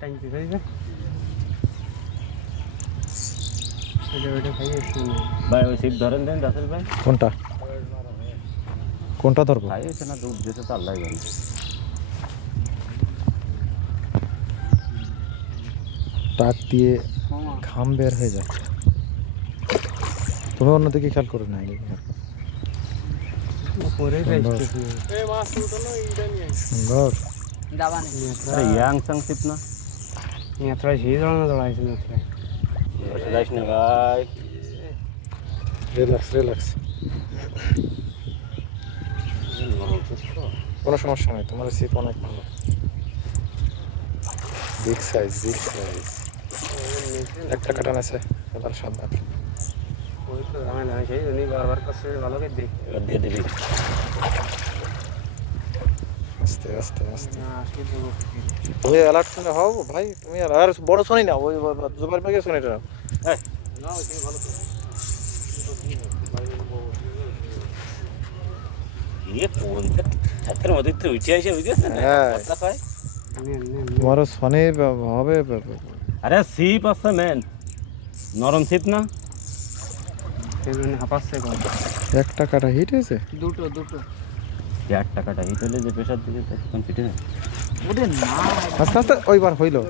টাইমতে তাই না এটা খাইয়ে শুনে ভাই ওই সিপ ধরেন দেন রাসেল ভাই। কোনটা কোনটা ধরবো? খাইয়েছে না দুধ দিতে তো আল্লাহ জানে। টাক দিয়ে ঘাম বের হয়ে যাচ্ছে। তুমি অন্যদিকে খেয়াল করো না। পরে সুন্দর। সুন্দর। আরে ইয়াং সাং সিপ না নেত্রায় সেই ধরনের দৌড়াইছে নেত্রায় বসে যাইস না ভাই। রিল্যাক্স রিল্যাক্স, কোনো সমস্যা নেই। তোমার সিপ অনেক ভালো, বিগ সাইজ বিগ সাইজ। একটা কাটান আছে, এবার সাবধান। ওই তো ঝামেলা সেই জন্যই বারবার কাছে ভালো করে দেখি এবার দিয়ে দিবি। আস্তে আস্তে আস্তে। না আসলে দেবো তুমি অ্যালার্ট শুনে হও ভাই। তুমি আর বড় শোনি না, ওই জুবাইর ভাইকে শোনি না। না ওইখানে ভালো তো ইয়ে কোন ছাত্রের মধ্যে তো উঠে আসে বুঝেছে না হ্যাঁ। কথা কয়। তোমারও শনি হবে। আরে সিপ আছে মেন নরম সিপ না। সেই জন্য হাঁপাচ্ছে কম একটা কাটা হিট হয়েছে। দুটো দুটো 1 টাকাটা হিট হলে যে প্রেশার দিকে তখন ফিটে যায়। ওরে না আস্তে আস্তে ওইবার হইলো।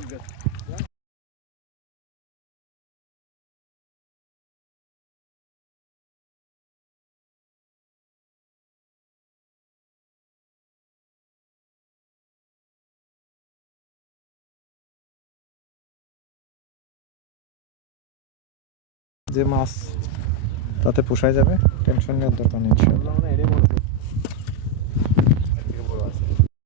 যে মাছ তাতে পোষায় যাবে, টেনশন নেওয়ার দরকার নেই ইনশাআল্লাহ।